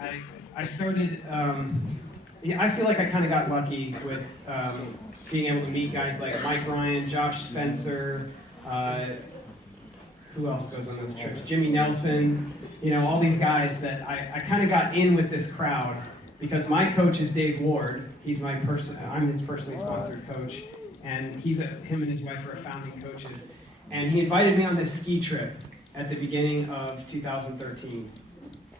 I started, I feel like I kind of got lucky with being able to meet guys like Mike Ryan, Josh Spencer, who else goes on those trips? Jimmy Nelson, all these guys that I kind of got in with this crowd because my coach is Dave Ward. I'm his personally sponsored coach, and him and his wife are founding coaches. And he invited me on this ski trip at the beginning of 2013,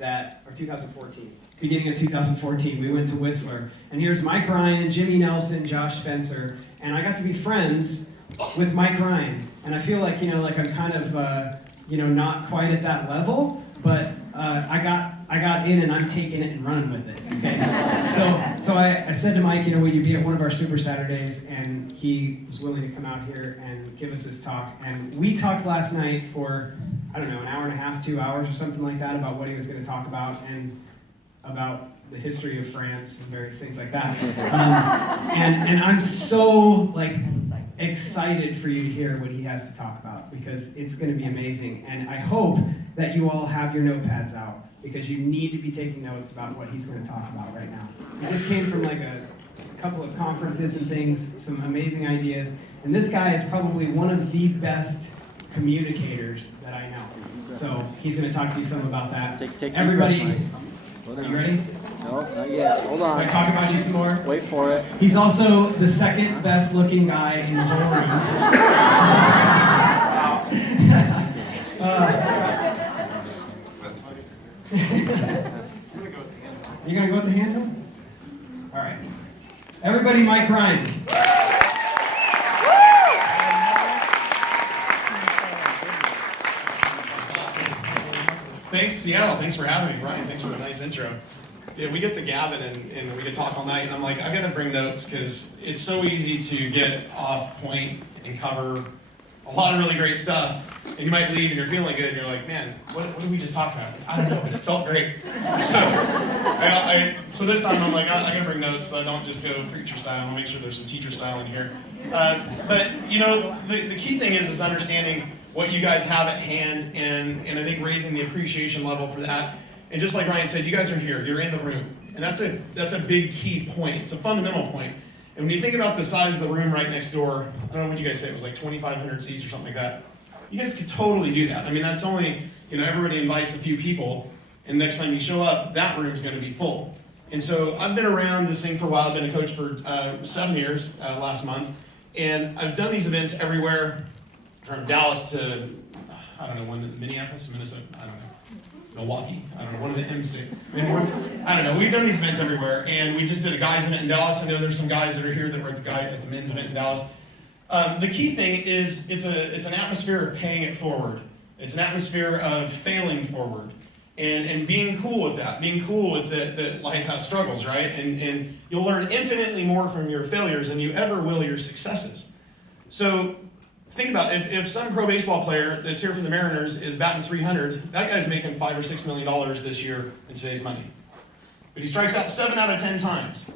or 2014. Beginning of 2014, we went to Whistler. And here's Mike Ryan, Jimmy Nelson, Josh Spencer, and I got to be friends with Mike Ryan. And I feel like, I'm kind of, not quite at that level, but I got in and I'm taking it and running with it, okay? So I said to Mike, will you be at one of our Super Saturdays? And he was willing to come out here and give us this talk. And we talked last night for, an hour and a half, 2 hours or something like that about what he was going to talk about and about the history of France and various things like that. And I'm so, excited for you to hear what he has to talk about because it's going to be amazing. And I hope that you all have your notepads out because you need to be taking notes about what he's going to talk about right now. He just came from a couple of conferences and things, some amazing ideas. And this guy is probably one of the best communicators that I know. So he's going to talk to you some about that. Everybody, are you ready? No, not yet. Hold on. Can I talk about you some more? Wait for it. He's also the second best looking guy in the whole room. You gonna go with the handle? All right. Everybody, Mike Ryan. Thanks, Seattle. Thanks for having me, Ryan. Thanks for the nice intro. Yeah, we get to Gavin and we get to talk all night, and I'm like, I gotta bring notes because it's so easy to get off point and cover a lot of really great stuff. And you might leave and you're feeling good, and you're like, man, what did we just talk about? I don't know, but it felt great. So this time I'm like, I gotta bring notes so I don't just go preacher style. I'll make sure there's some teacher style in here. But the key thing is understanding what you guys have at hand, and I think raising the appreciation level for that. And just like Ryan said, you guys are here, you're in the room. And that's a big key point. It's a fundamental point. And when you think about the size of the room right next door, I don't know what you guys say, it was like 2,500 seats or something like that. You guys could totally do that. I mean, that's only, everybody invites a few people, and next time you show up, that room's gonna be full. And so I've been around this thing for a while. I've been a coach for 7 years last month. And I've done these events everywhere from Dallas to, I don't know, Minneapolis, Minnesota, I don't know. Milwaukee, I don't know, one of the M state. I don't know, we've done these events everywhere, and we just did a guys event in Dallas. I know there's some guys that are here that were at the men's event in Dallas. The key thing is it's an atmosphere of paying it forward. It's an atmosphere of failing forward. And being cool with that, being cool with that life has struggles, right? And you'll learn infinitely more from your failures than you ever will your successes. So think about if some pro baseball player that's here for the Mariners is batting 300, that guy's making $5 or $6 million this year in today's money. But he strikes out 7 out of 10 times.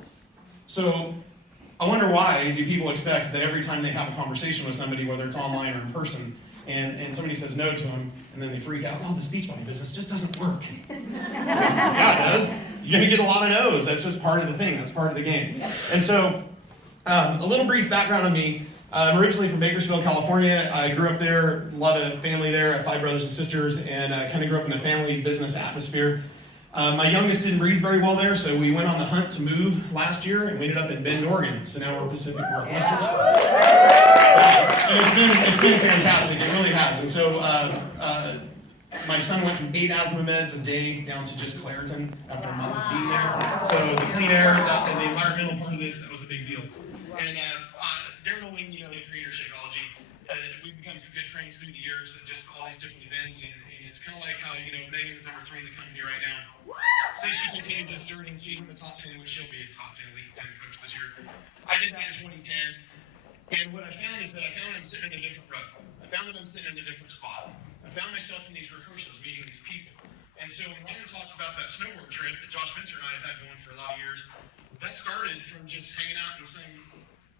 So I wonder why do people expect that every time they have a conversation with somebody, whether it's online or in person, and somebody says no to them, and then they freak out, oh, the speech body business just doesn't work. Yeah, it does. You're going to get a lot of no's. That's just part of the thing. That's part of the game. And so a little brief background on me. I'm originally from Bakersfield, California. I grew up there, a lot of family there. I have 5 brothers and sisters, and I kind of grew up in a family business atmosphere. My youngest didn't breathe very well there, so we went on the hunt to move last year, and we ended up in Bend, Oregon. So now we're Pacific Northwesters. And it's been fantastic. It really has. And so my son went from 8 asthma meds a day down to just Claritin after a month of being there. So the clean air, and the environmental part of this, that was a big deal. And Darren Olin, the creator of Shakeology, we've become good friends through the years at just all these different events, and it's kind of like how, Megan's number 3 in the company right now. Say she continues this journey and she's in the top 10, which she'll be a top 10 elite 10 coach this year. I did that in 2010, and what I found is that I'm sitting in a different row. I found that I'm sitting in a different spot. I found myself in these rehearsals meeting these people. And so when Ryan talks about that snowboard trip that Josh Spencer and I have had going for a lot of years, that started from just hanging out in some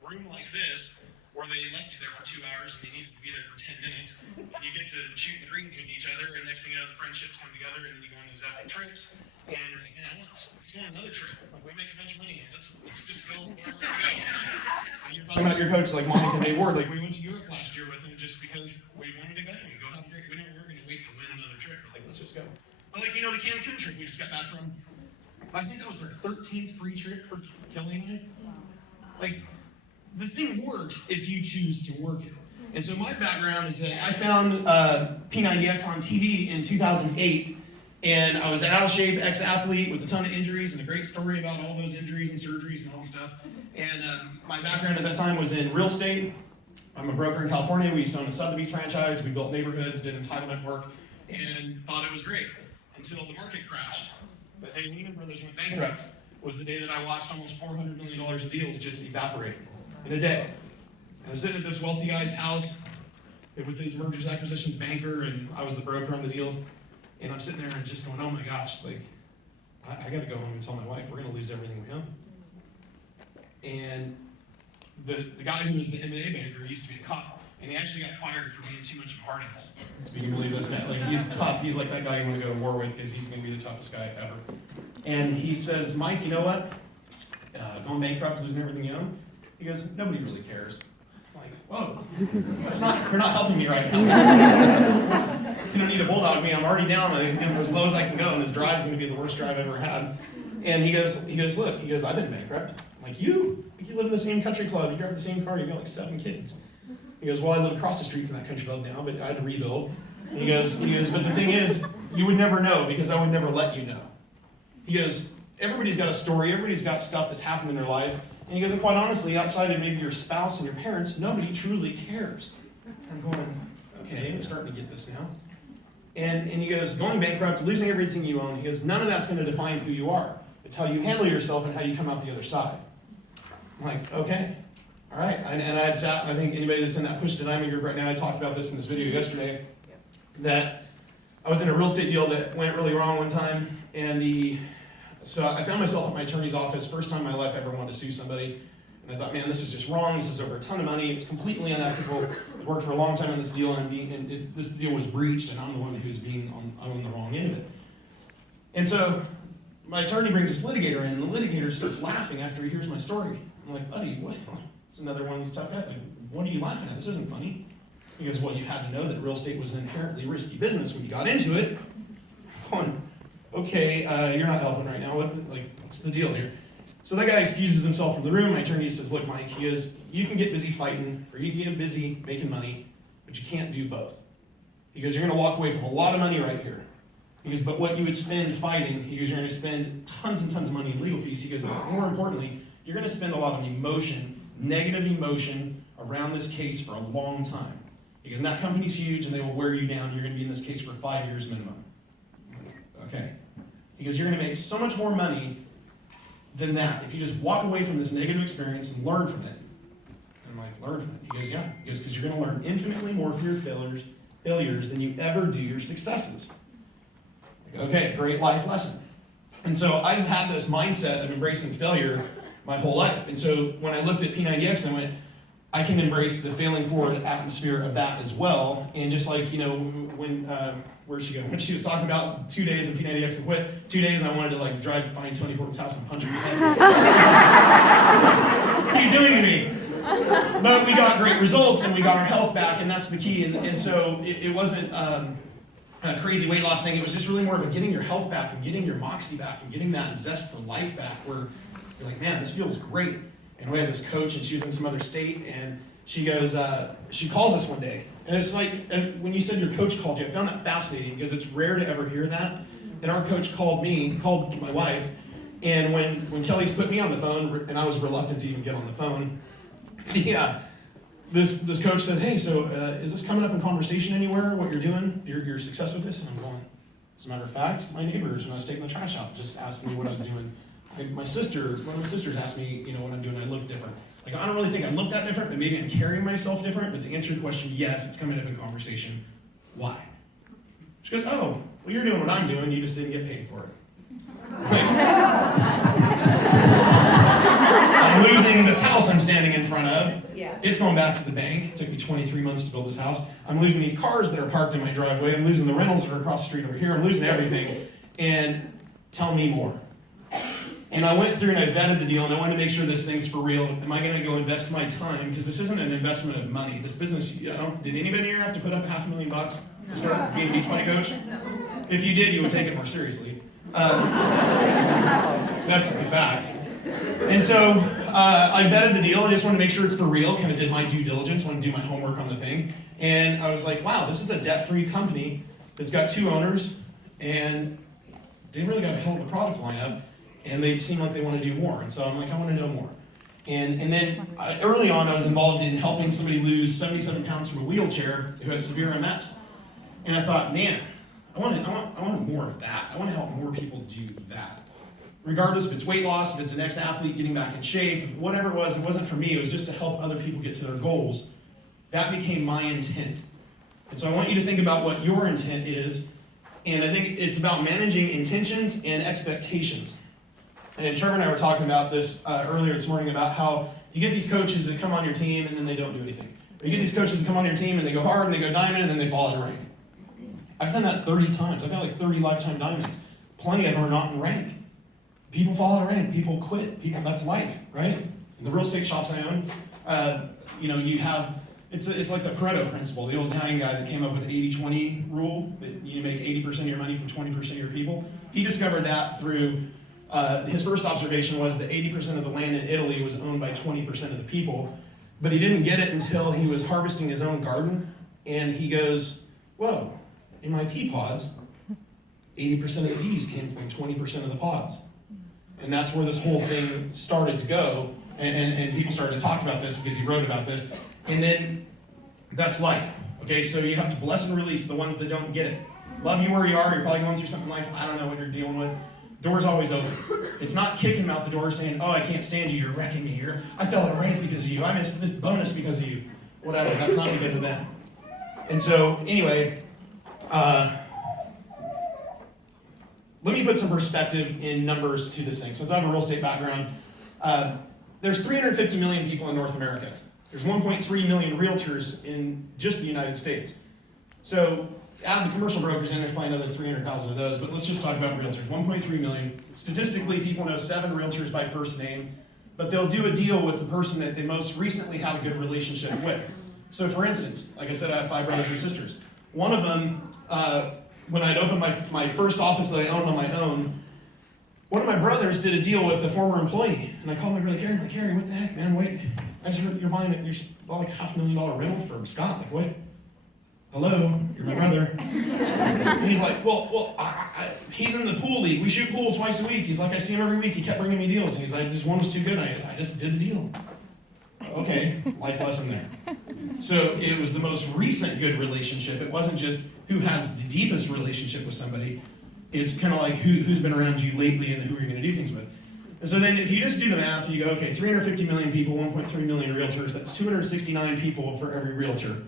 room like this, or they left you there for 2 hours and you needed to be there for 10 minutes, and you get to shoot the breeze with each other, and next thing you know, the friendships come together, and then you go on these epic trips, and you're like, man, let's go on another trip. Like, we make a bunch of money. Let's just go wherever we go. And you're talking about your coach, like Monica and Dave Ward. Like, we went to Europe last year with him just because we wanted to go and go have a great. We weren't going to wait to win another trip. We're like, let's just go. But like, the Cancun trip we just got back from. I think that was our 13th free trip for Kelly and I. Like, the thing works if you choose to work it. And so my background is that I found P90X on TV in 2008, and I was an out-of-shape ex-athlete with a ton of injuries and a great story about all those injuries and surgeries and all the stuff. And my background at that time was in real estate. I'm a broker in California. We used to own a Sotheby's franchise. We built neighborhoods, did entitlement work, and thought it was great until the market crashed. The day Lehman Brothers went bankrupt was the day that I watched almost $400 million of deals just evaporate in a day. I was sitting at this wealthy guy's house with his mergers acquisitions banker, and I was the broker on the deals. And I'm sitting there and just going, oh my gosh, like, I got to go home and tell my wife we're going to lose everything we own. And the guy who was the M&A banker used to be a cop, and he actually got fired for being too much of a hard ass. You can believe this guy. Like, he's tough. He's like that guy you want to go to war with because he's going to be the toughest guy ever. And he says, Mike, you know what? Going bankrupt, losing everything you own? He goes, nobody really cares. I'm like, whoa, you're not helping me right now. You don't need to bulldog me. I'm already down as low as I can go, and this drive's going to be the worst drive I've ever had. And he goes, look, I've been bankrupt. I'm like, you live in the same country club, you drive the same car, you got like 7 kids. He goes, well, I live across the street from that country club now, but I had to rebuild. And he goes, but the thing is, you would never know because I would never let you know. He goes, everybody's got a story, everybody's got stuff that's happened in their lives. And he goes, and quite honestly, outside of maybe your spouse and your parents, nobody truly cares. I'm going, okay, I'm starting to get this now. And he goes, going bankrupt, losing everything you own, he goes, none of that's going to define who you are. It's how you handle yourself and how you come out the other side. I'm like, okay, all right. And I had sat, and I think anybody that's in that Push to Diamond group right now, I talked about this in this video yesterday, that I was in a real estate deal that went really wrong one time, and so I found myself at my attorney's office, first time in my life I ever wanted to sue somebody, and I thought, man, this is just wrong, this is over a ton of money, it's completely unethical, I worked for a long time on this deal, and this deal was breached, and I'm the one who's on the wrong end of it. And so my attorney brings this litigator in, and the litigator starts laughing after he hears my story. I'm like, buddy, what? It's another one of these tough guys. Like, what are you laughing at? This isn't funny. He goes, well, you had to know that real estate was an inherently risky business when you got into it. I'm going, okay, you're not helping right now. What's the deal here? So that guy excuses himself from the room. My attorney says, look, Mike, he goes, you can get busy fighting, or you can get busy making money, but you can't do both. He goes, you're going to walk away from a lot of money right here. He goes, but what you would spend fighting, he goes, you're going to spend tons and tons of money in legal fees. He goes, but more importantly, you're going to spend a lot of emotion, negative emotion, around this case for a long time. He goes, and that company's huge, and they will wear you down. You're going to be in this case for 5 years minimum. Okay. He goes, you're going to make so much more money than that if you just walk away from this negative experience and learn from it. And I'm like, learn from it? He goes, yeah. He goes, because you're going to learn infinitely more from your failures than you ever do your successes. Okay, great life lesson. And so I've had this mindset of embracing failure my whole life. And so when I looked at P90X, I went, I can embrace the failing forward atmosphere of that as well. And just like, when, where'd she go? When she was talking about 2 days of P90X and quit, 2 days and I wanted to like drive find Tony Horton's house and punch him in the head. What are you doing to me? But we got great results and we got our health back, and that's the key. And so it wasn't a crazy weight loss thing. It was just really more of a getting your health back and getting your moxie back and getting that zest for life back, where you're like, man, this feels great. And we had this coach, and she was in some other state, and she goes, she calls us one day. And it's like, and when you said your coach called you, I found that fascinating because it's rare to ever hear that. And our coach called my wife, and when Kelly's put me on the phone, and I was reluctant to even get on the phone, this coach says, hey, so is this coming up in conversation anywhere, what you're doing, your success with this? And I'm going, as a matter of fact, my neighbors, when I was taking the trash out, just asked me what I was doing. And one of my sisters asked me, what I'm doing, I look different. Like, I don't really think I look that different, but maybe I'm carrying myself different. But to answer your question, yes, it's coming up in conversation. Why? She goes, oh, well, you're doing what I'm doing, you just didn't get paid for it. I'm losing this house house I'm standing in front of, Yeah. it's going back to the bank. It took me 23 months to build this house. I'm losing these cars that are parked in my driveway. I'm losing the rentals that are across the street over here. I'm losing everything. And tell me more. And I went through and I vetted the deal, and I wanted to make sure this thing's for real. Am I going to go invest my time? Because this isn't an investment of money. This business, did anybody here have to put up $500,000 to start being a beach body coach? If you did, you would take it more seriously. That's the fact. And so I vetted the deal. I just wanted to make sure it's for real. Kind of did my due diligence, wanted to do my homework on the thing. And I was like, wow, this is a debt-free company that's got 2 owners, and they really got a hell of a product lineup, and they seem like they want to do more. And so I'm like, I want to know more. And then early on, I was involved in helping somebody lose 77 pounds from a wheelchair who has severe MS. And I thought, man, I want more of that. I want to help more people do that. Regardless if it's weight loss, if it's an ex-athlete getting back in shape, whatever it wasn't for me. It was just to help other people get to their goals. That became my intent. And so I want you to think about what your intent is. And I think it's about managing intentions and expectations. And Trevor and I were talking about this earlier this morning about how you get these coaches that come on your team and then they don't do anything. Or you get these coaches that come on your team and they go hard and they go diamond and then they fall out of rank. I've done that 30 times. I've got like 30 lifetime diamonds. Plenty of them are not in rank. People fall out of rank. People quit. That's life, right? In the real estate shops I own, you have, it's like the Pareto principle, the old Italian guy that came up with the 80-20 rule, that you make 80% of your money from 20% of your people. He discovered that through, his first observation was that 80% of the land in Italy was owned by 20% of the people, but he didn't get it until he was harvesting his own garden, and he goes, whoa, in my pea pods, 80% of the bees came from 20% of the pods. And that's where this whole thing started to go, and people started to talk about this because he wrote about this. And then that's life. Okay, so you have to bless and release the ones that don't get it. Love you where you are. You're probably going through something in life. I don't know what you're dealing with. Door's always open. It's not kicking them out the door saying, oh, I can't stand you. You're wrecking me here. I fell out of rank because of you. I missed this bonus because of you. Whatever. That's not because of them. And so, anyway, let me put some perspective in numbers to this thing. Since I have a real estate background, there's 350 million people in North America. There's 1.3 million realtors in just the United States. So add the commercial brokers in, there's probably another 300,000 of those, but let's just talk about realtors. 1.3 million. Statistically, people know 7 realtors by first name, but they'll do a deal with the person that they most recently have a good relationship with. So for instance, like I said, I have 5 brothers and sisters. One of them, when I'd opened my first office that I owned on my own, one of my brothers did a deal with a former employee. And I called my brother Gary, I'm like, Gary, what the heck, man, wait. I just heard you're bought like a $500,000 rental for Scott. Like, what? Hello, you're my brother. And he's like, well, he's in the pool league. We shoot pool twice a week. He's like, I see him every week. He kept bringing me deals. And he's like, this one was too good. I just did the deal. Okay, life lesson there. So it was the most recent good relationship. It wasn't just who has the deepest relationship with somebody. It's kind of like who's been around you lately and who you're going to do things with. And so then if you just do the math and you go, okay, 350 million people, 1.3 million realtors, that's 269 people for every realtor,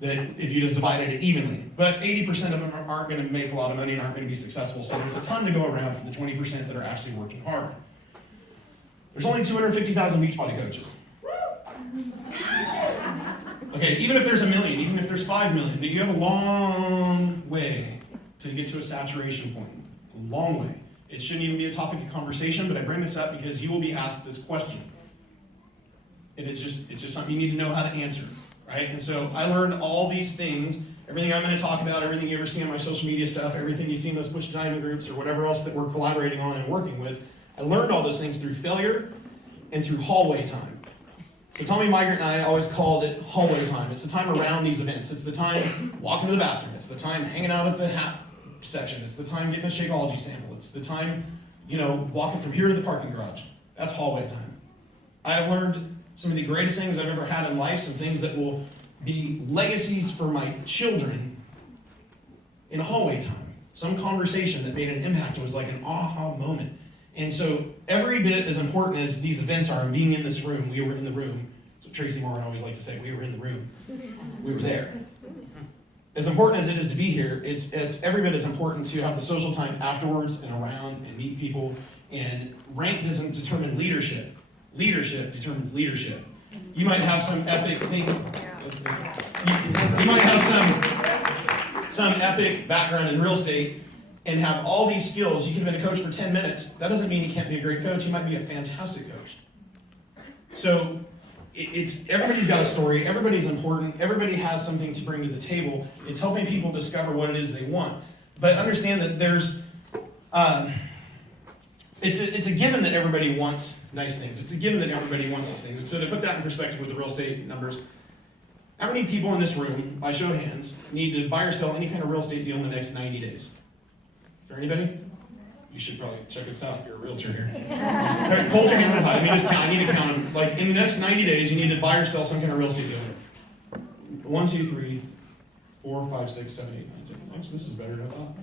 that if you just divided it evenly. But 80% of them aren't going to make a lot of money and aren't going to be successful, so there's a ton to go around for the 20% that are actually working hard. There's only 250,000 Beachbody coaches. Okay, even if there's 1 million, even if there's 5 million, you have a long way to get to a saturation point. A long way. It shouldn't even be a topic of conversation, but I bring this up because you will be asked this question. And it's just something you need to know how to answer, right? And so I learned all these things, everything I'm going to talk about, everything you ever see on my social media stuff, everything you see in those Push to Diamond groups or whatever else that we're collaborating on and working with. I learned all those things through failure and through hallway time. So Tommy Migrant and I always called it hallway time. It's the time around these events. It's the time walking to the bathroom. It's the time hanging out at the hat section. It's the time getting a Shakeology sample. It's the time, walking from here to the parking garage. That's hallway time. I have learned some of the greatest things I've ever had in life, some things that will be legacies for my children in a hallway time. Some conversation that made an impact. It was like an aha moment. And so every bit as important as these events are, and being in this room, we were in the room. So Tracy Moore always liked to say, we were in the room. We were there. As important as it is to be here, it's every bit as important to have the social time afterwards and around and meet people. And rank doesn't determine leadership. Leadership determines leadership. You might have some epic thing. You might have some epic background in real estate and have all these skills. You can have been a coach for 10 minutes. That doesn't mean you can't be a great coach. You might be a fantastic coach. So it's everybody's got a story. Everybody's important. Everybody has something to bring to the table. It's helping people discover what it is they want. But understand that there's it's a given that everybody wants nice things. It's a given that everybody wants these things. And so to put that in perspective with the real estate numbers, how many people in this room, by show of hands, need to buy or sell any kind of real estate deal in the next 90 days? Is there anybody? You should probably check this out if you're a realtor here. All right, hold your hands up high. Let me just count. I need to count them. Like in the next 90 days, you need to buy or sell some kind of real estate deal. 1, 2, 3, 4, 5, 6, 7, 8, 9, 10. Actually, this is better than I thought.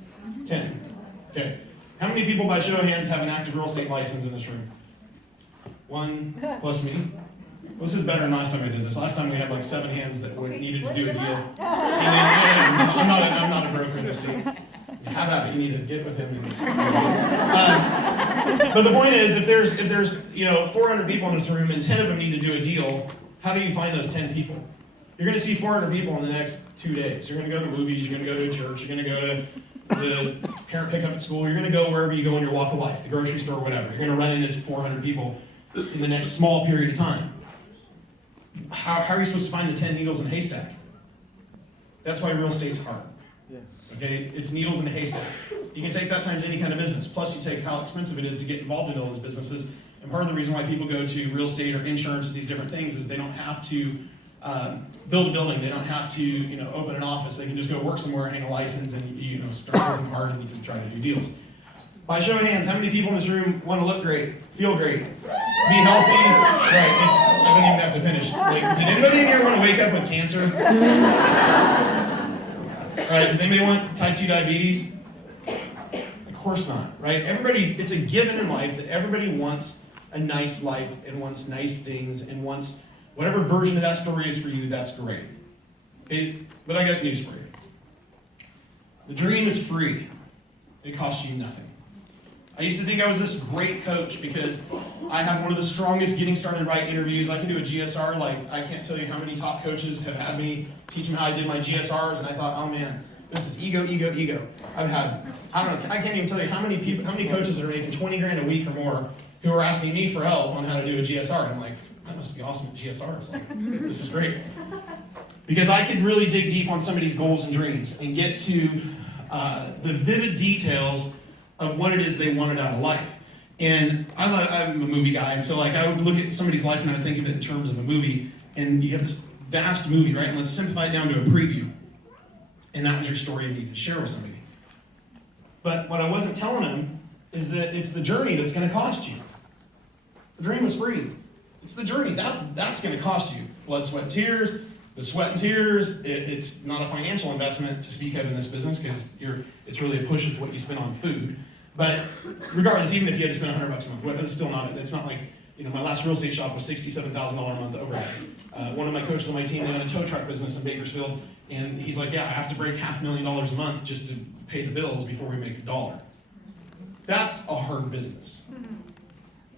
10. Okay. How many people, by show of hands, have an active real estate license in this room? 1 plus me. Well, this is better than last time I did this. Last time we had like 7 hands that needed to do a deal. I'm not a broker in this deal. Have at it. You need to get with him. But the point is, if there's 400 people in this room and 10 of them need to do a deal, how do you find those 10 people? You're going to see 400 people in the next 2 days. You're going to go to the movies. You're going to go to a church. You're going to go to the parent pickup at school. You're going to go wherever you go in your walk of life, the grocery store, whatever. You're going to run into 400 people in the next small period of time. How are you supposed to find the 10 needles in a haystack? That's why real estate's hard. Okay, it's needles in a haystack. You can take that times any kind of business. Plus, you take how expensive it is to get involved in all those businesses. And part of the reason why people go to real estate or insurance or these different things is they don't have to build a building. They don't have to open an office. They can just go work somewhere, hang a license, and start working hard, and you can try to do deals. By show of hands, how many people in this room want to look great, feel great, be healthy? Right, I don't even have to finish. Did anybody in here want to wake up with cancer? Right, does anybody want type 2 diabetes? Of course not, right? Everybody, it's a given in life that everybody wants a nice life and wants nice things and wants whatever version of that story is for you, that's great. Okay, but I got news for you. The dream is free. It costs you nothing. I used to think I was this great coach because I have one of the strongest getting started right interviews. I can do a GSR, I can't tell you how many top coaches have had me teach them how I did my GSRs, and I thought, oh man, this is ego. I've had, I can't even tell you how many coaches are making 20 grand a week or more who are asking me for help on how to do a GSR. And I'm like, I must be awesome at GSRs. This is great. Because I could really dig deep on somebody's goals and dreams and get to the vivid details of what it is they wanted out of life. And I'm a movie guy, and so I would look at somebody's life and I would think of it in terms of a movie, and you have this vast movie, right? And let's simplify it down to a preview. And that was your story you needed to share with somebody. But what I wasn't telling them is that it's the journey that's going to cost you. The dream was free. It's the journey. That's going to cost you. Blood, sweat, and tears. The sweat and tears, it's not a financial investment to speak of in this business because it's really a push of what you spend on food. But regardless, even if you had to spend $100 a month, it's still not. It's not like my last real estate shop was $67,000 a month overhead. One of my coaches on my team, they own a tow truck business in Bakersfield, and he's like, yeah, I have to break $500,000 a month just to pay the bills before we make $1. That's a hard business,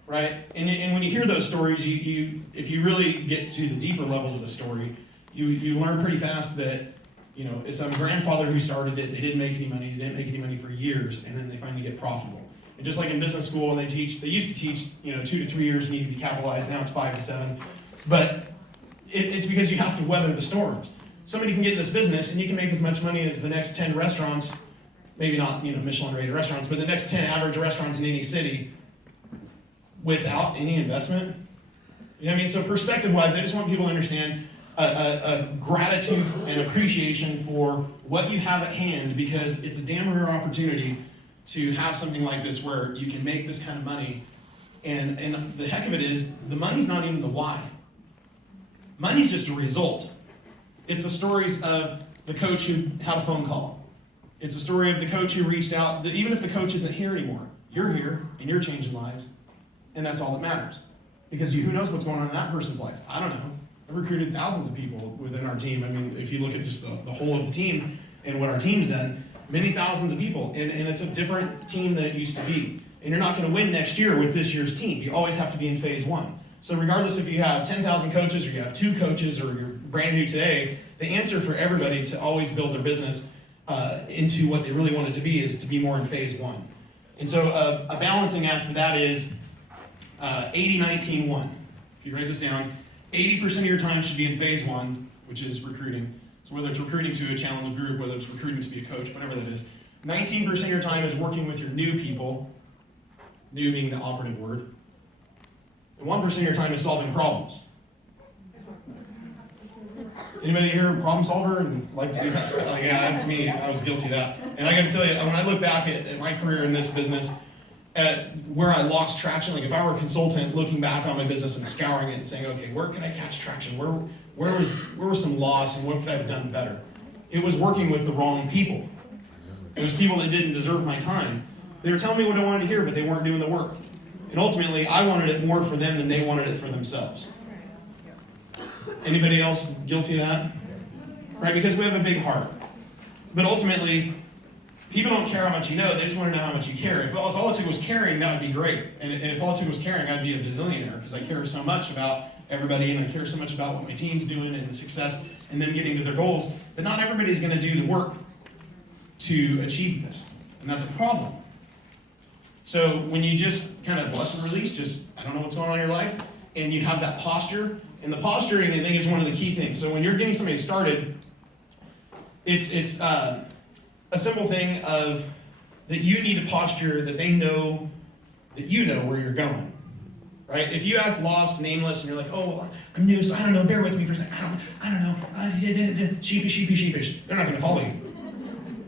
right? And when you hear those stories, if you really get to the deeper levels of the story, you learn pretty fast that it's some grandfather who started it. They didn't make any money. They didn't make any money for years, and then they finally get profitable. And just like in business school, they used to teach 2 to 3 years need to be capitalized. Now it's 5 to 7. But it's because you have to weather the storms. Somebody can get in this business, and you can make as much money as the next 10 restaurants, maybe not Michelin-rated restaurants, but the next 10 average restaurants in any city without any investment. You know what I mean? So perspective-wise, I just want people to understand a gratitude and appreciation for what you have at hand, because it's a damn rare opportunity to have something like this where you can make this kind of money. And the heck of it is, the money's not even the why. Money's just a result. It's the stories of the coach who had a phone call. It's a story of the coach who reached out, that even if the coach isn't here anymore, you're here and you're changing lives, and that's all that matters. Because who knows what's going on in that person's life? I don't know. I've recruited thousands of people within our team. I mean, if you look at just the whole of the team and what our team's done, many thousands of people. And it's a different team than it used to be. And you're not going to win next year with this year's team. You always have to be in phase 1. So regardless if you have 10,000 coaches or you have 2 coaches or you're brand new today, the answer for everybody to always build their business into what they really want it to be is to be more in phase 1. And so a balancing act for that is 80-19-1. If you write this down, 80% of your time should be in phase 1, which is recruiting. So whether it's recruiting to a challenge group, whether it's recruiting to be a coach, whatever that is. 19% of your time is working with your new people, new being the operative word. And 1% of your time is solving problems. Anybody here a problem solver and like to do that stuff? Like, yeah, that's me. I was guilty of that. And I got to tell you, when I look back at my career in this business, at where I lost traction, like if I were a consultant looking back on my business and scouring it and saying, okay, where could I catch traction? Where was some loss and what could I have done better? It was working with the wrong people. It was people that didn't deserve my time. They were telling me what I wanted to hear, but they weren't doing the work. And ultimately, I wanted it more for them than they wanted it for themselves. Anybody else guilty of that? Right? Because we have a big heart. But ultimately, people don't care how much you know, they just want to know how much you care. If all it took was caring, that would be great. And if all it took was caring, I'd be a bazillionaire because I care so much about everybody and I care so much about what my team's doing and the success and them getting to their goals. But not everybody's going to do the work to achieve this. And that's a problem. So when you just kind of bless and release, just, I don't know what's going on in your life, and you have that posture, and the posturing, I think, is one of the key things. So when you're getting somebody started, it's a simple thing of that you need a posture that they know that you know where you're going, right? If you act lost, nameless, and you're like, oh, I'm new, so I don't know, bear with me for a second, I don't know, sheepish, they're not going to follow you,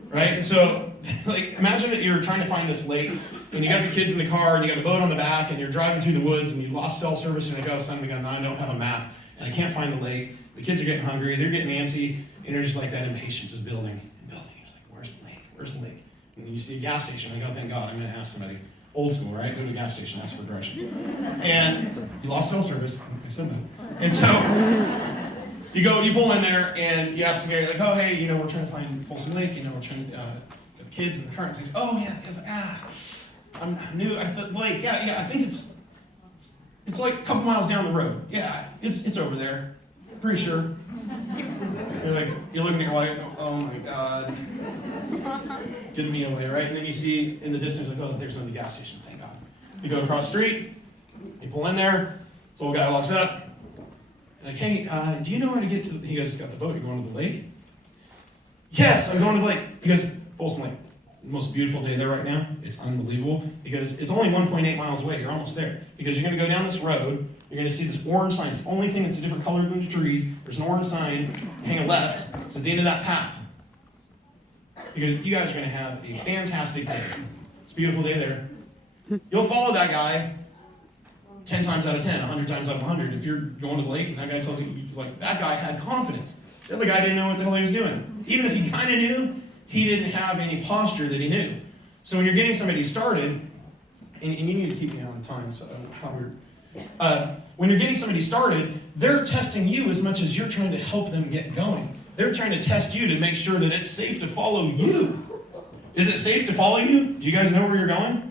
right? And so, like, imagine that you're trying to find this lake, and you got the kids in the car, and you got a boat on the back, and you're driving through the woods, and you lost cell service, and you're like, oh, son, I don't have a map, and I can't find the lake. The kids are getting hungry, they're getting antsy, and you're just like, that impatience is building and building. You're like, where's the lake? Where's the lake? And you see a gas station, like, oh, thank God, I'm going to ask somebody. Old school, right? Go to a gas station, ask for directions. And you lost cell service. I said that. And so you pull in there, and you ask the guy, like, oh, hey, we're trying to find Folsom Lake. We're trying to get the kids in the car. And says, oh, yeah, because, I'm new. I thought, like, yeah, I think it's like a couple miles down the road. Yeah, it's over there. Pretty sure. You're looking at your wife, oh my God. Getting me away, right? And then you see in the distance, like, oh, there's another gas station, thank God. You go across the street, you pull in there, this old guy walks up, like, hey, do you know where to get to, he goes, got the boat, you going to the lake? Yes, I'm going to the lake. He goes, Folsom Lake. Most beautiful day there right now. It's unbelievable because it's only 1.8 miles away. You're almost there because you're going to go down this road. You're going to see this orange sign. It's the only thing that's a different color than the trees. There's an orange sign. Hang a left. It's at the end of that path. Because you guys are going to have a fantastic day. It's a beautiful day there. You'll follow that guy 10 times out of 10, 100 times out of 100. If you're going to the lake and that guy tells you, like, that guy had confidence. The other guy didn't know what the hell he was doing. Even if he kind of knew, he didn't have any posture that he knew. So when you're getting somebody started, and you need to keep me on time, so when you're getting somebody started, they're testing you as much as you're trying to help them get going. They're trying to test you to make sure that it's safe to follow you. Is it safe to follow you? Do you guys know where you're going?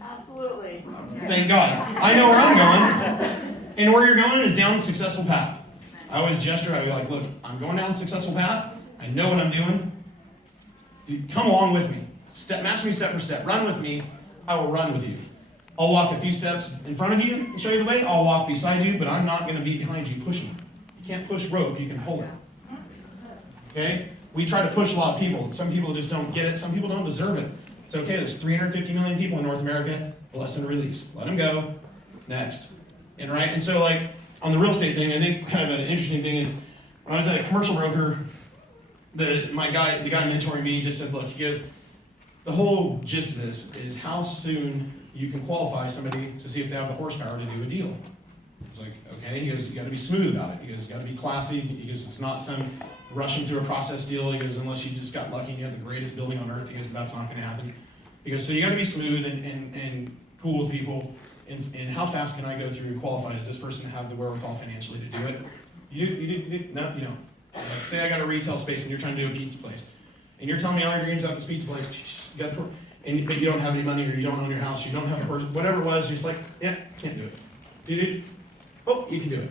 Absolutely. Thank God. I know where I'm going. And where you're going is down the successful path. I always gesture, I'd be like, look, I'm going down the successful path. I know what I'm doing. You come along with me. Match me step for step. Run with me. I will run with you. I'll walk a few steps in front of you and show you the way. I'll walk beside you, but I'm not going to be behind you pushing. You can't push rope. You can pull it. Okay? We try to push a lot of people. Some people just don't get it. Some people don't deserve it. It's okay. There's 350 million people in North America. Bless and release. Let them go. Next. And so, like, on the real estate thing, I think kind of an interesting thing is when I was at a commercial broker, the guy mentoring me just said, look, he goes, the whole gist of this is how soon you can qualify somebody to see if they have the horsepower to do a deal. It's like, okay, he goes, you got to be smooth about it. He goes, you got to be classy. He goes, it's not some rushing through a process deal. He goes, unless you just got lucky and you have the greatest building on earth. He goes, but that's not going to happen. He goes, so you got to be smooth and cool with people. And how fast can I go through and qualify? Does this person have the wherewithal financially to do it? No, you don't. Like, say I got a retail space and you're trying to do a pizza place, and you're telling me all your dreams about this pizza place, but you don't have any money, or you don't own your house, you don't have a person, whatever it was, you're just like, yeah, can't do it. oh, you can do it.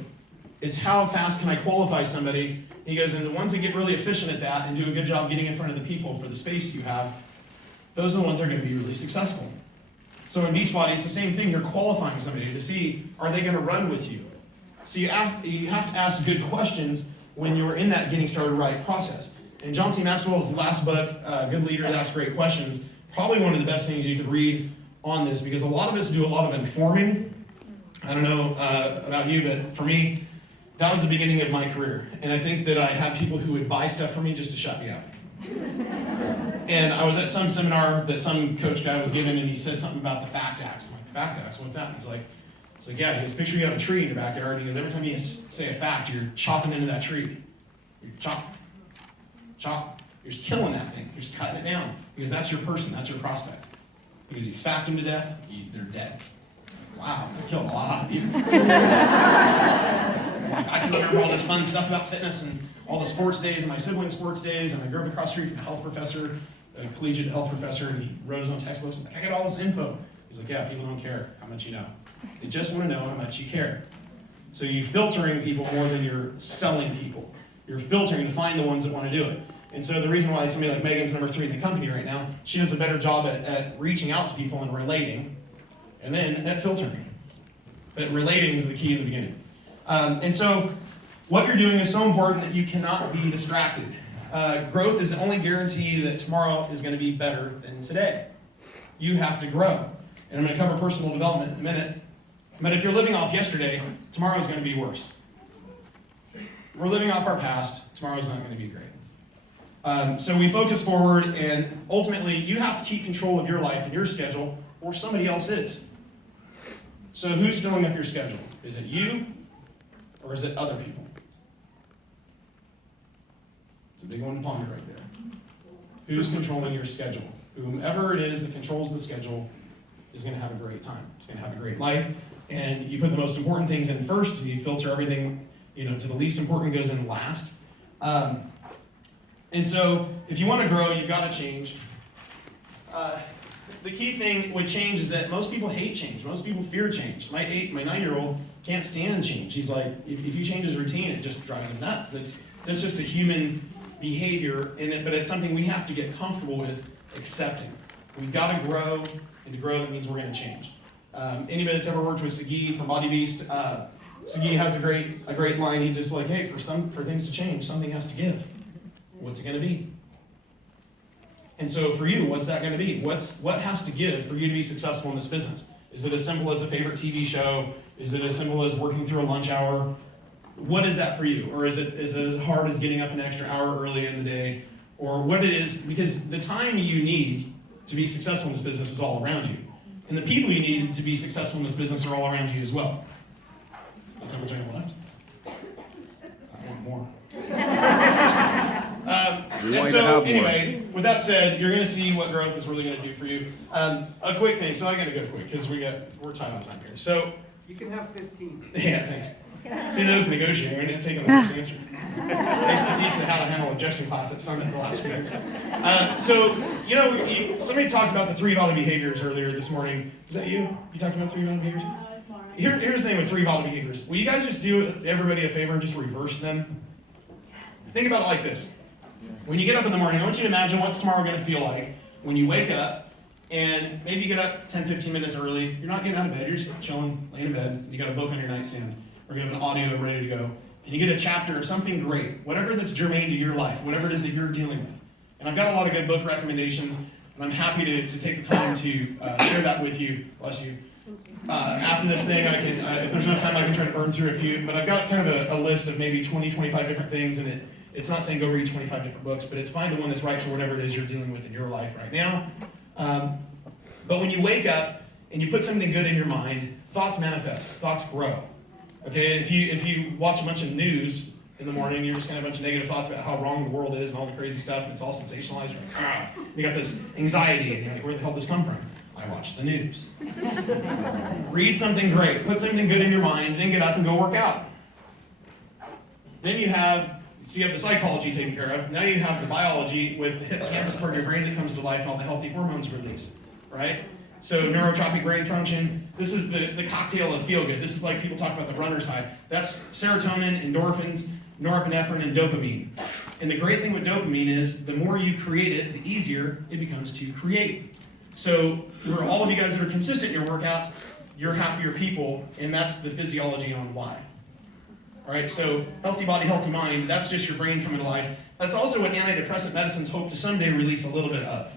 It's how fast can I qualify somebody? He goes, and the ones that get really efficient at that and do a good job getting in front of the people for the space you have, those are the ones that are going to be really successful. So in Beachbody, it's the same thing. You're qualifying somebody to see, are they going to run with you? So you have to ask good questions when you're in that getting started right process. And John C. Maxwell's last book, Good Leaders Ask Great Questions, probably one of the best things you could read on this, because a lot of us do a lot of informing. I don't know about you, but for me, that was the beginning of my career. And I think that I had people who would buy stuff from me just to shut me up. And I was at some seminar that some coach guy was giving, and he said something about the fact acts. I'm like, the fact acts, what's that? And he's like, yeah, he goes, picture you have a tree in your backyard, and he goes, every time you say a fact, you're chopping into that tree. You're chop. You're just killing that thing. You're just cutting it down. Because that's your person, that's your prospect. Because you fact them to death, they're dead. Wow, I killed a lot of people. I can remember all this fun stuff about fitness and all the sports days and my siblings' sports days, and I grew up across the street from a health professor, a collegiate health professor, and he wrote his own textbooks. I'm like, I got all this info. He's like, yeah, people don't care how much you know. They just want to know how much you care. So you're filtering people more than you're selling people. You're filtering to find the ones that want to do it. And so the reason why somebody like Megan's number 3 in the company right now, she does a better job at reaching out to people and relating, and then at filtering. But relating is the key in the beginning. And so what you're doing is so important that you cannot be distracted. Growth is the only guarantee that tomorrow is going to be better than today. You have to grow. And I'm going to cover personal development in a minute. But if you're living off yesterday, tomorrow is going to be worse. If we're living off our past, tomorrow's not going to be great. So we focus forward, and ultimately you have to keep control of your life and your schedule, or somebody else is. So who's filling up your schedule? Is it you, or is it other people? It's a big one to ponder right there. Who's controlling your schedule? Whomever it is that controls the schedule is going to have a great time. It's going to have a great life. And you put the most important things in first, and you filter everything, to the least important goes in last. And so if you want to grow, you've got to change. The key thing with change is that most people hate change. Most people fear change. My 9-year-old can't stand change. He's like, if you change his routine, it just drives him nuts. That's just a human behavior, but it's something we have to get comfortable with accepting. We've got to grow, and to grow, that means we're going to change. Anybody that's ever worked with Sagi from Body Beast, Sagi has a great line. He's just like, hey, for things to change, something has to give. What's it going to be? And so for you, what's that going to be? What has to give for you to be successful in this business? Is it as simple as a favorite TV show? Is it as simple as working through a lunch hour? What is that for you? Or is it as hard as getting up an extra hour early in the day? Or what it is, because the time you need to be successful in this business is all around you. And the people you need to be successful in this business are all around you as well. That's how much I have left. I want more. And so, anyway, with that said, you're going to see what growth is really going to do for you. A quick thing, so I got to go quick because we're tight on time here. So You can have 15. yeah, thanks. See, those negotiating. I didn't take on the first answer. Thanks to teach how to handle objection class at Summit the last few years. Somebody talked about the 3 vital behaviors earlier this morning. Was that you? You talked about 3 vital behaviors? Here's the thing with 3 vital behaviors. Will you guys just do everybody a favor and just reverse them? Think about it like this. When you get up in the morning, I want you to imagine what's tomorrow going to feel like when you wake up, and maybe you get up 10, 15 minutes early. You're not getting out of bed. You're just chilling, laying in bed. And you got a book on your nightstand, or you have an audio ready to go. And you get a chapter of something great, whatever that's germane to your life, whatever it is that you're dealing with. And I've got a lot of good book recommendations, and I'm happy to take the time to share that with you. Bless you. After this thing, I can, if there's enough time, I can try to burn through a few. But I've got kind of a list of maybe 20, 25 different things, and it's not saying go read 25 different books, but it's find the one that's right for whatever it is you're dealing with in your life right now. But when you wake up and you put something good in your mind, thoughts manifest, thoughts grow. Okay, if you watch a bunch of news in the morning, you're just gonna have a bunch of negative thoughts about how wrong the world is and all the crazy stuff, and it's all sensationalized. You're like, you got this anxiety, and you're like, where the hell did this come from? I watch the news. Read something great, put something good in your mind, then get up and go work out. Then you have the psychology taken care of. Now you have the biology with the hippocampus part of your brain that comes to life and all the healthy hormones release, right? So neurotropic brain function, this is the cocktail of feel good. This is like people talk about the runner's high. That's serotonin, endorphins, norepinephrine, and dopamine. And the great thing with dopamine is the more you create it, the easier it becomes to create. So for all of you guys that are consistent in your workouts, you're happier people, and that's the physiology on why. All right, so healthy body, healthy mind, that's just your brain coming to life. That's also what antidepressant medicines hope to someday release a little bit of.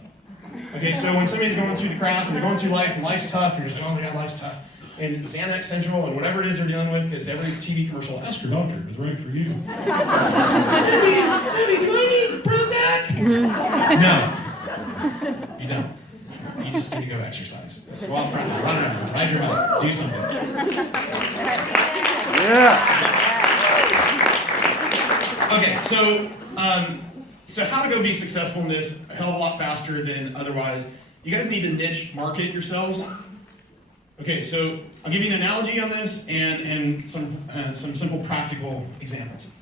Okay, so when somebody's going through the crap and they're going through life and life's tough, and you're just like, oh my God, life's tough, and Xanax Central and whatever it is they're dealing with, because every TV commercial, ask your doctor if it's right for you. Daddy, do I need Prozac? No, you don't. You just need to go exercise. Go out front, run around, ride your bike, do something. Yeah. Okay, so how to go be successful in this a hell of a lot faster than otherwise. You guys need to niche market yourselves. Okay, so I'll give you an analogy on this and some simple practical examples.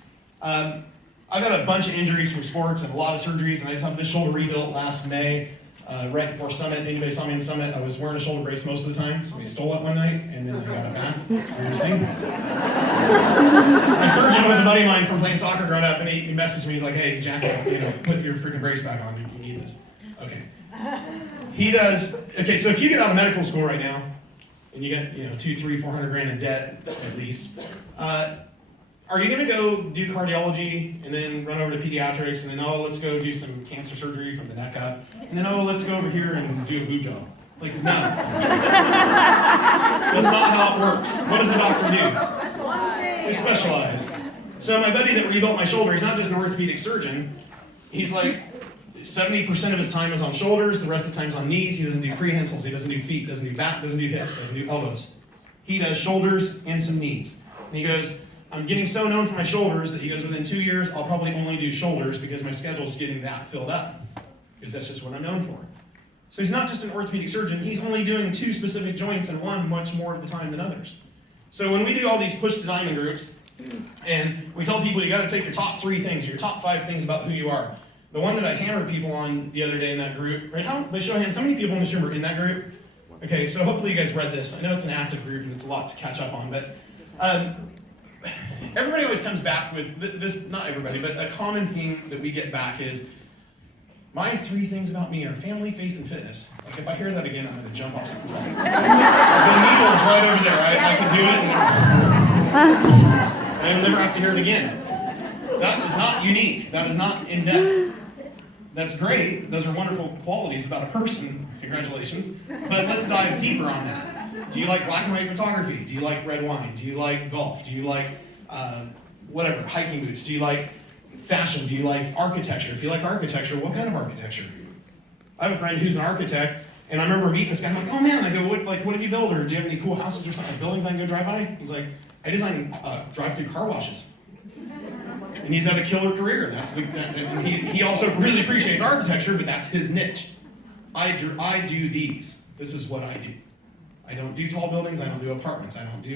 I've had a bunch of injuries from sports and a lot of surgeries, and I just had this shoulder rebuilt last May, right before Summit. Anybody saw me in Summit? I was wearing a shoulder brace most of the time. Somebody stole it one night, and then I got it back. Weirdest thing. My surgeon was a buddy of mine from playing soccer growing up, and he messaged me. He's like, "Hey, Jack, put your freaking brace back on. You need this." Okay. He does. Okay, so if you get out of medical school right now, and you get $200, $300, $400 in debt at least, are you going to go do cardiology and then run over to pediatrics and then let's go do some cancer surgery from the neck up and then let's go over here and do a boob job? Like, no. That's not how it works. What does a doctor do? They specialize. So my buddy that rebuilt my shoulder, he's not just an orthopedic surgeon. He's like 70% of his time is on shoulders, the rest of the time is on knees. He doesn't do prehensils, he doesn't do feet, doesn't do back, doesn't do hips, doesn't do elbows. He does shoulders and some knees. And he goes, I'm getting so known for my shoulders that he goes, within 2 years, I'll probably only do shoulders because my schedule's getting that filled up. Because that's just what I'm known for. So he's not just an orthopedic surgeon, he's only doing 2 specific joints and one much more of the time than others. So when we do all these push to diamond groups, and we tell people you gotta take your top 3 things, your top 5 things about who you are. The one that I hammered people on the other day in that group, right? By show of hands, how many people in this room are in that group? Okay, so hopefully you guys read this. I know it's an active group and it's a lot to catch up on, but everybody always comes back with this, not everybody, but a common theme that we get back is, my 3 things about me are family, faith, and fitness. Like if I hear that again, I'm gonna jump off something. The needle's right over there. I can do it and I'll never have to hear it again. That is not unique. That is not in-depth. That's great. Those are wonderful qualities about a person. Congratulations. But let's dive deeper on that. Do you like black and white photography? Do you like red wine? Do you like golf? Do you like whatever, hiking boots? Do you like fashion? Do you like architecture? If you like architecture, what kind of architecture? I have a friend who's an architect, and I remember meeting this guy. I'm like, oh man, I go, what did you build? Or do you have any cool houses or something, buildings I can go drive by? He's like, I design drive-through car washes. And he's had a killer career. And he also really appreciates architecture, but that's his niche. I do these. This is what I do. I don't do tall buildings. I don't do apartments. I don't do